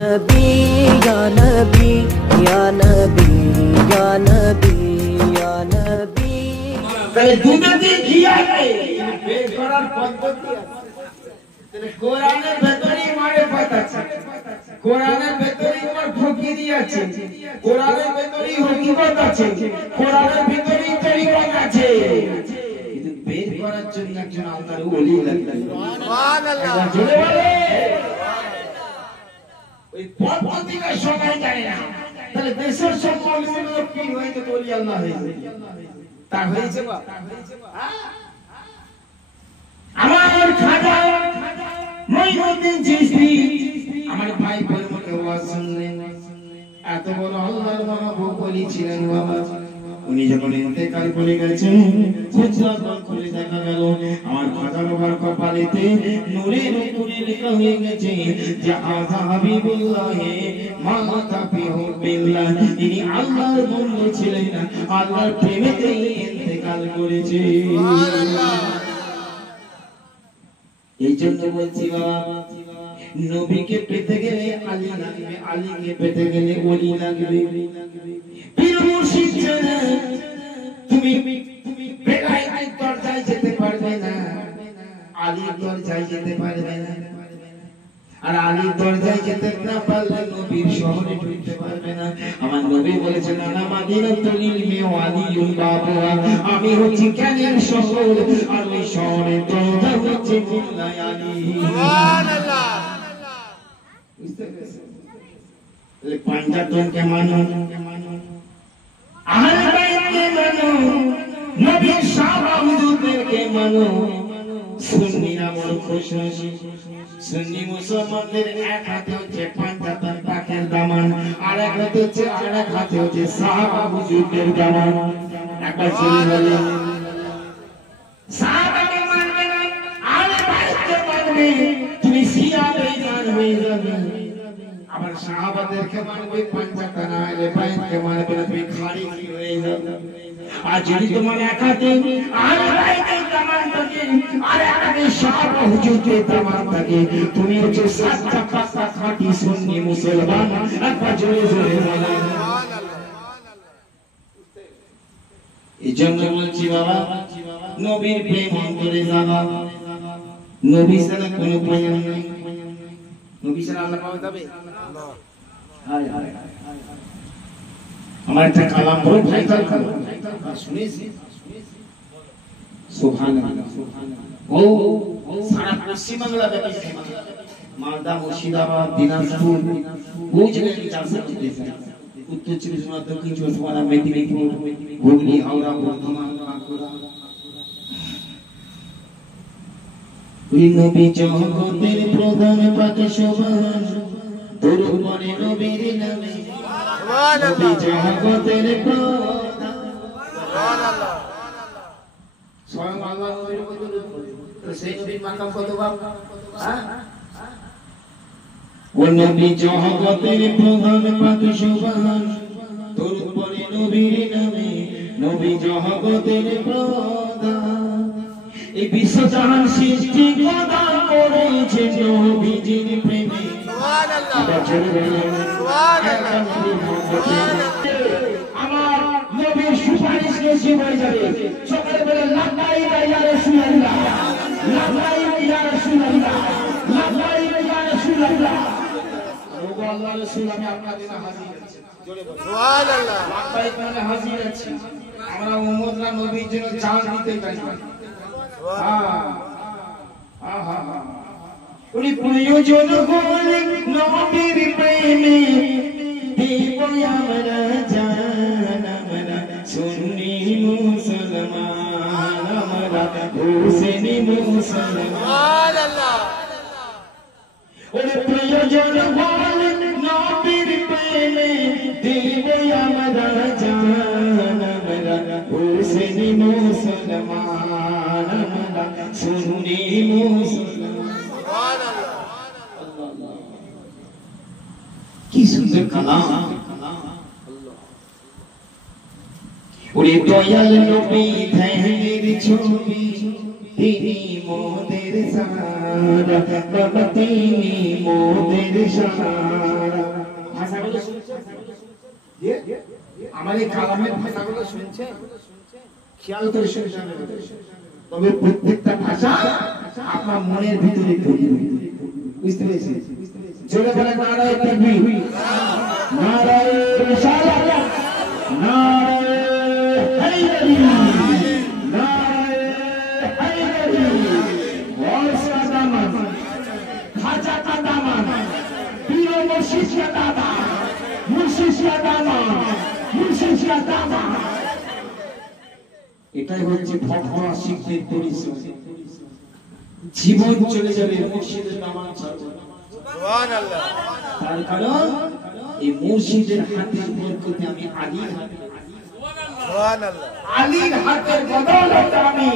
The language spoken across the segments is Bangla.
नबी या नबी या नबी या नबी या नबी তাহলে দুধে খিয়ালে বের করার পদ্ধতি আছে। তাহলে কোরআনের ভেতরেই মারিফত আছে, কোরআনের ভেতরেই তোমার ফকিরি আছে, কোরআনের ভেতরেই হকিকত আছে, কোরআনের ভেতরেই তরিকত আছে। কিন্তু বের করার জন্য একজন আল্লাহর ওলি লাগবে। সুবহানাল্লাহ। জোরে বলে ওই পদ্ধতিটা সবাই জানে না। তাহলে দেশের সব মুসলমান কি হয়েছে বলি আল্লাহ হয়েছে তা হয়েছে বা আমার খাজা মঈনুদ্দিন চিশতি আমার ভাই বলমকে ওয়াজ শুনলেন। এত বড় আল্লাহর মাহবুব বলি ছিলেন বাবা। উনি যখন ইন্তেকাল করে গেছেন হুজরাত খুলে দেখা গেল আমার খাজা বাবার কপালেতে নূরের উপরে লেখা হয়ে গেছে যে আযা হাবিবুল্লাহ মাতা ফি হুবিল্লাহ। ইনি আল্লাহর বন্ধু ছিলেন, আল্লাহর প্রেমেতে ইন্তেকাল করেছে। সুবহানাল্লাহ। এই জন্য বলছি বাবা, নবীকে পেতে গেলে আলী লাগবে, আলীকে পেতে গেলে ওলি লাগবে। পীর মুর্শিদ ছাড়া তুমি বেলায়েতের দরজায় যেতে পারবে না, আলীর দরজায় যেতে পারবে না। আর আলীর দরজায় যেতে না পারলে নবীর শহরে ঢুকতে পারবে না। আমার নবী বলেছেন আনা মাদিনাতুল ইলমি ওয়া আলিয়ুল বাবুহা, আমি হচ্ছি জ্ঞানের শহর আর ওই শহরের দরজা হচ্ছে মোল্লায় আলী। সুবহানাল্লাহ। বুঝতে পেরেছেন? তাহলে পাঞ্জাতনকে মানো, আহলে বাইতকে মানো, নবীর সাহাবা হুজুরদেরকে মানো। সুন্নিরা বড় খুশি। সুন্নি মুসলমানদের এক হাতে হচ্ছে পাঞ্জাতন পাকের দামান, আর এক হাতে হচ্ছে সাহাবা হুজুরদের দামান। একবার শুনে বলেন সাহাবাকে মানবে না, আহলে বাইতকে মানবে, তুমি শিয়া বেঈমান হয়ে যাবে। আবার সাহাবাদেরকে মানবে, পাঞ্জাতন আহলে বাইতকে মানবে না, তুমি খারিজি হয়ে যাবে। আর যদি তোমার এক হাতে আহলে বাইতের দামান থাকে আর এক হাতে সাহাবা হুজুরদের দামান থাকে, তুমি হচ্ছে সাচ্চা পাক্কা খাঁটি সুন্নি মুসলমান। একবার জোরে জোরে বলেন সুবহানাল্লাহ। এই জন্য বলছি বাবা, নবীর প্রেম অন্তরে জাগা। নবী ছাড়া কোনো প্রেম নেই। নবী ছাড়া আল্লাহ পাওয়া যাবে না। আমার একটা কালাম বড় ভাইটাল কালাম শুনেছি। সুবহানাল্লাহ। ও সারা পশ্চিম বাংলা ব্যাপী মালদা, মুর্শিদাবাদ, দিনাজপুর, বহু জায়গায় চাষা হচ্ছে। উত্তর চব্বিশ পরগনা, দক্ষিণ চব্বিশ পরগনা, মেদিনীপুর, হুগলি, হাওড়া, বর্ধমান, বাঁকুড়া। ওই নবী জগতের প্রধান পাকে শোভান, দরুদ পড়ে নবীর নামে। নবী জগতের প্রধান, সুবহানাল্লাহ। স্বয়ং আল্লাহ নবীর উপর দরুদ পড়ে, তো সেই নবীর মাকাম কত বাবা? ও নবী জগতের প্রধান পাকে শোভান, দরুদ পড়ে নবীর নামে। নবী জগতের প্রধান, এই বিশ্বজাহান সৃষ্টি খোদা করেছে নবীজির প্রেমে। সুবহানাল্লাহ। আমার নবীর সুপারিশ নিয়ে হয়ে যাবে। সকালে বলে লাব্বাইকা ইয়া রাসূলুল্লাহ, লাব্বাইকা ইয়া রাসূলুল্লাহ, লাব্বাইকা ইয়া রাসূলুল্লাহ। ওগো আল্লাহর রাসূল, আমি আপনার জন্য হাজির আছি। জোরে বলুন সুবহানাল্লাহ। লাব্বাইকা মানে হাজির আছি। আমরা উম্মতরা নবীর জন্য জান দিতে চাই। উনি প্রয়োজন হলে নবীর প্রেমে দেব আমরা জান। আমরা সুন্নি মুসলমান, আমরা হুসেনি মুসলমান। উনি প্রয়োজন হলে নবীর প্রেমে দেব আমরা জান। আমরা হুসেনি মুসলমান, সুন্নি মুসলমান। কি সুন্দর কালাম। ওরে দয়াল নবী ধ্যানের ছবি, তিনি মোদের সাহারা বাবা তিনি মোদের সাহারা ভাষাগুলো শুনছেন আমার এই কালামের ভাষাগুলো শুনছেন খেয়াল করে শুনছেন তবে প্রত্যেকটা ভাষা আপনার মনের ভিতরে বুঝতে পেরেছেন জোরে বলে নারায়ে তাকবীর নারায়ে রিসালাত নারায়ে হায়দারি নারায়ে হায়দারি ওয়াসা দামান খাজা দামান পীর মুর্শিদ দাদা মুর্শিদ দাদা এটাই হচ্ছে ভক্তরা শিখদের পরিচয় জীবন চলে যাবে মুর্শিদের নামান ছাড়বে সুবহানাল্লাহ তার কারণ এই মুর্শিদের হাতের বরকতে আমি আলীর হাতে সুবহানাল্লাহ আলীর হাতের বদৌলতে আমি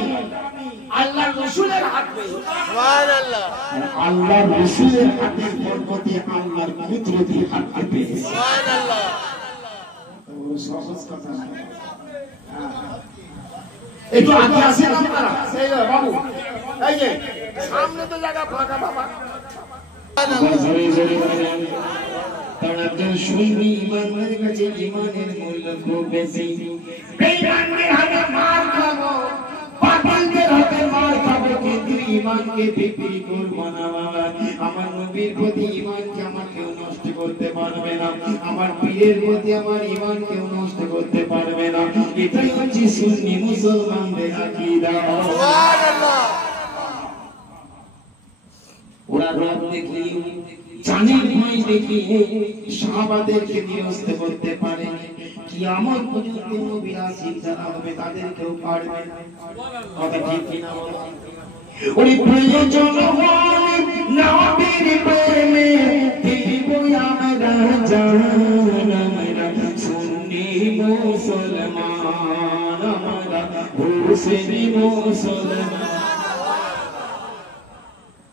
আল্লাহর রাসূলের হাত পেয়ে সুবহানাল্লাহ আল্লাহর রাসূলের হাতের বরকতে আল্লাহর কুদরতি হাত পেয়ে সুবহানাল্লাহ ও সহজ কথা না একটু আগে আসেন আপনারা সেই বাবু এই যে সামনে তো জায়গা ফাঁকা বাবা জোরে জোরে বলেন তারা তো শুনি ইমানের কাছে ইমানের মূল্য খুব বেশি বেঈমানদের হাতে মার খাবো পাগলদের হাতে মার খাবো কিন্তু ইমানকে বিক্রি করব না বাবা আমার নবীর প্রতি ইমানকে আমার কেউ নষ্ট করতে পারবে না আমার পীরের প্রতি আমার ইমান কেউ নষ্ট করতে পারবে না এটাই হচ্ছে সুন্নি মুসলমানদের আকীদা সুবহানাল্লাহ ওরা রব দেখি জানের ভয় দেখিয়ে সাহাবাদেরকে নিরস্ত করতে পারে কিয়ামত পর্যন্ত নবী আসির যারা হবে তাদেরকেও পারবে না কথা ঠিক কিনা বলো ওই প্রয়োজন হয় নবীর প্রেমে দিব আমরা জান আমরা সুন্নি মুসলমান আমরা হুসেনি মুসলমান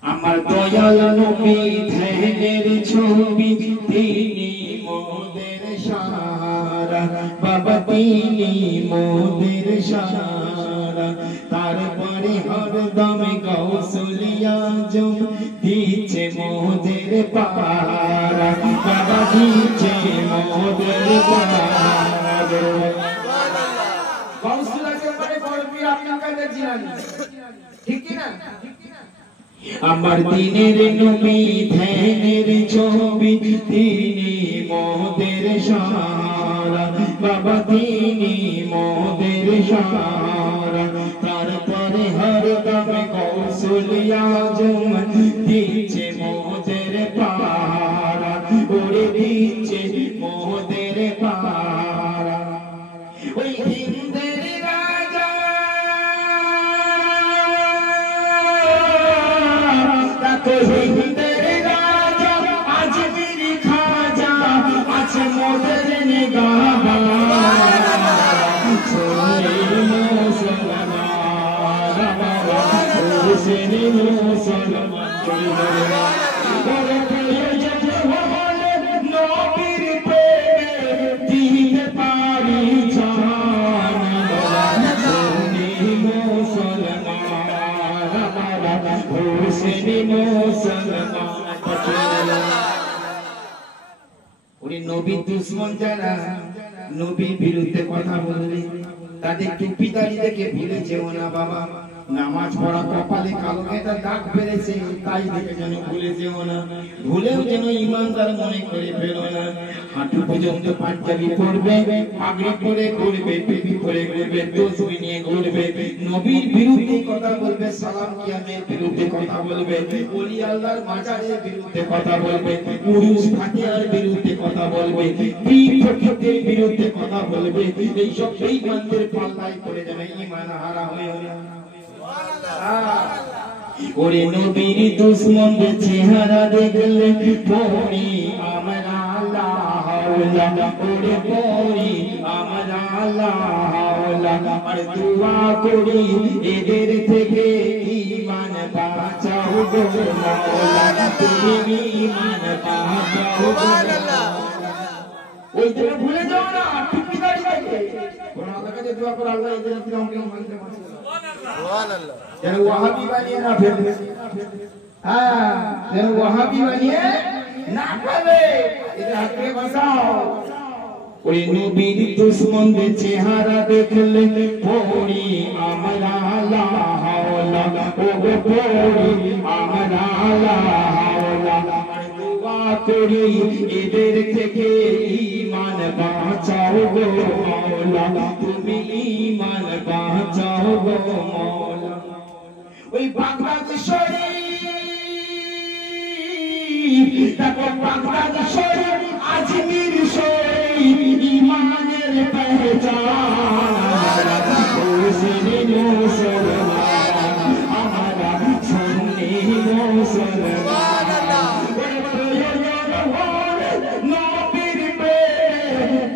আমার দয়াল নবী ধ্যানের ছবি তিনি মোদের সাহারা বাবা তিনি মোদের সাহারা তারপরে হরদম গৌসুলিয়া আজম দিচ্ছে মোদের পাহারা বাবা দিচ্ছে মোদের পাহারা গৌসুল আজম মানে বড় পীর আব্দুল কাদের জিলানী ঠিক কি না আমার দিনের নবী ধ্যানের ছবি তিনি মোদের সাহারা বাবা তিনি মোদের সাহারা তারপরে হরদম গৌসুলিয়া আজম দিচ্ছে মোদের পাহারা ওরে দিচ্ছে মোদের পাহারা ওই হিন্দের রাজা হিন্দের রাজা আজমির খাজা আছে মোদের নিগাহ হুসেনি মুসলমান নবীর প্রেমে দিতে পারি জান মুসলমান হুসেনি মুসলমান ওরে নবী দুশমন যারা নবীর বিরুদ্ধে কথা বলবে তাদের টুপি দাড়ি দেখে ভুলে যেও না বাবা নামাজ পড়া কপালে কালো মেয়েটা দাগ ফেলেছে তাই দেখে যেন ভুলে যেও না ভুলেও যেন ইমানদার মনে করে ফেলো না হাঁটু পর্যন্ত পাঞ্জাবি পরবে পাগড়ি পরে ঘুরবে টুপি পরে ঘুরবে তসবিহ নিয়ে ঘুরবে নবীর বিরুদ্ধে কথা বলবে সালাম কিয়ামের বিরুদ্ধে কথা বলবে ওলি আল্লাহর মাজারের বিরুদ্ধে কথা বলবে উরুস ফাতিহার বিরুদ্ধে কথা বলবে পীর ফকিরদের বিরুদ্ধে কথা বলবে এই সব বেঈমানদের পাল্লায় পড়ে যাবে ঈমান হারা হয়ে না ওরে নবীর দুশমনদের চেহারা দেখলে পড়ি আমরা লা হাওলা ওরে পড়ি আমরা লা হাওলা আর দুআ করি এদের থেকে ঈমান বাঁচাও গো মাওলা তুমি ঈমান বাঁচাও সুবহানাল্লাহ ওই তুমি ভুলে যাও না টুপি দাঁড়িয়ে কোন আল্লাহর কাছে দোয়া করো আল্লাহ এদের থেকে আমাকে মানতে পারে সুবহানাল্লাহ যেন ওয়াহাবি বানিয়ে না ফেলবে। হ্যাঁ, যেন ওয়াহাবি বানিয়ে না ফেলে। এটা হাতে বসাও। ওই নবীর দুশমনদের চেহারা দেখলে পড়ি আমরা লা হাওলা, ও গো পড়ি আমরা লা হাওলা। আর দোয়া করি এদের থেকে ঈমান বাঁচাও গো মাওলা, তুমি ঈমান বাঁচাও গো মাওলা। ওই বাগদাদ শরীফ, দেখো বাগদাদ শরীফ, আজমির শরীফ, ঈমানের পেহচান। মুসলিম মুসলমান আমরা সুন্নি মুসলমান, নবীর প্রেমে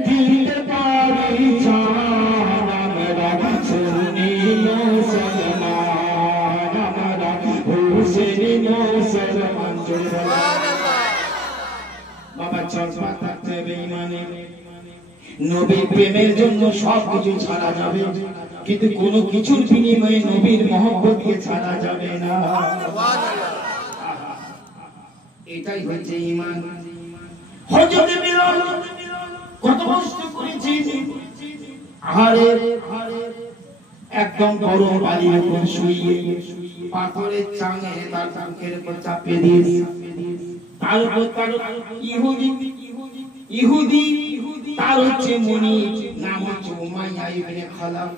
দিতে পারি জান। আমরা সুন্নি মুসলমান, আমরা মুসলিম মুসলমান। বাবা চলবা থাকতে বেঈমানি। নবীর প্রেমের জন্য সবকিছু ছাড়া যাবে, কিন্তু কোনো কিছুর বিনিময়ে নবীর মহব্বতকে ছাড়া যাবে না। এটাই হচ্ছে ঈমান। হযরত বিলাল কত কষ্ট করেছে, আহারে একদম বড় বালির উপর শুয়ে পাথরের চাঙে তার বুকের উপর চাপিয়ে দিয়েছে। তার উপর তার ইহুদি তার হচ্ছে মুনি, নাম হচ্ছে উমাইয়া ইবনে খালাফ।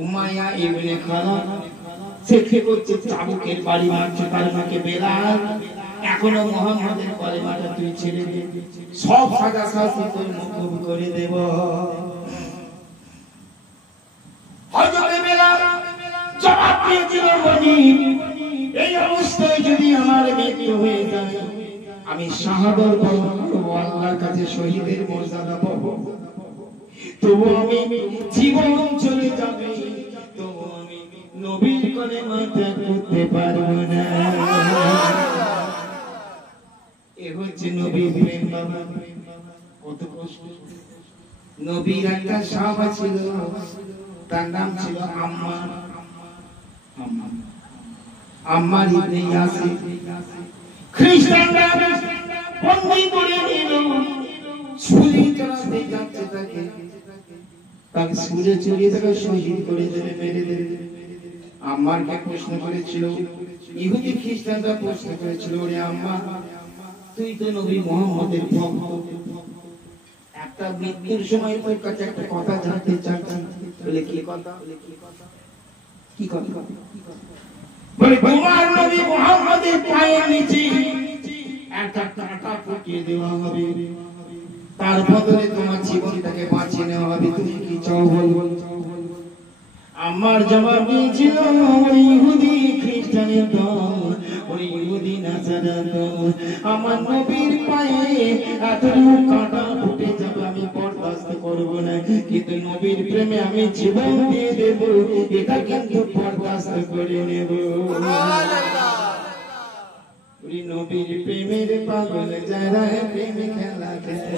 উমাইয়া ইবনে খালাফ সে কি করছে, চাবুকের বাড়ি মারছে তার নাকে। বেলাল এখনো মুহাম্মাদের কলেমাটা তুই ছেড়ে দে, সব সাজা শাস্তি তোর মুকুব করে দেব। হযরত বেলাল জবাব দিয়েছিল, বলি এই অবস্থায় যদি আমার মৃত্যু হয়ে যায়, আমি শাহাদাত বরণ করব, আল্লাহর কাছে শহীদের মর্যাদা পাবো। তবু আমি জীবন চলে যাবে, তবু আমি নবীর কলেমা ত্যাগ করতে পারবো না। এ হচ্ছে নবীর প্রেম। বাবা কত কষ্ট। নবীর একটা সাহাবা ছিল, তার নাম ছিল আম্মার। আম্মার ইবনে ইয়াসির। খ্রিস্টানরা বন্দী করে নিল, ছুরি চালাতে যাচ্ছে তাকে ছুরি চড়িয়ে তাকে শহীদ করে দেবে, মেরে দেবে। আম্মারকে প্রশ্ন করেছিল, ইহুদি খ্রিস্টানরা প্রশ্ন করেছিল, ওরে আম্মা তুই তো নবী মুহাম্মদের ভক্ত, একটা মৃত্যুর সময় তোর কাছে একটা কথা জানতে চাচ্ছি। বলে কি কথা? কি কথা? বলে তোমার নবী মুহাম্মদের পায়ের নিচে একটা কাঁটা ফুটিয়ে দেওয়া হবে, তার বদলে তোমার জীবনটাকে বাঁচিয়ে নেওয়া হবে, তুমি কি চাও বল? আমার জবাব দিয়েছিল, ওই ইহুদি খ্রিস্টানের দল, ওই ইহুদি নাসারার দল আমার নবীর পায়ে এতটুকু কাঁটা ফুটে যাবে, আমি বরদাস্ত করব না, কিন্তু নবীর প্রেমে আমি জীবন দিয়ে দেব, এটা কিন্তু বরদাস্ত করে নেব। নবীর প্রেমের পাগল যারা প্রেমে খেলা খেলে।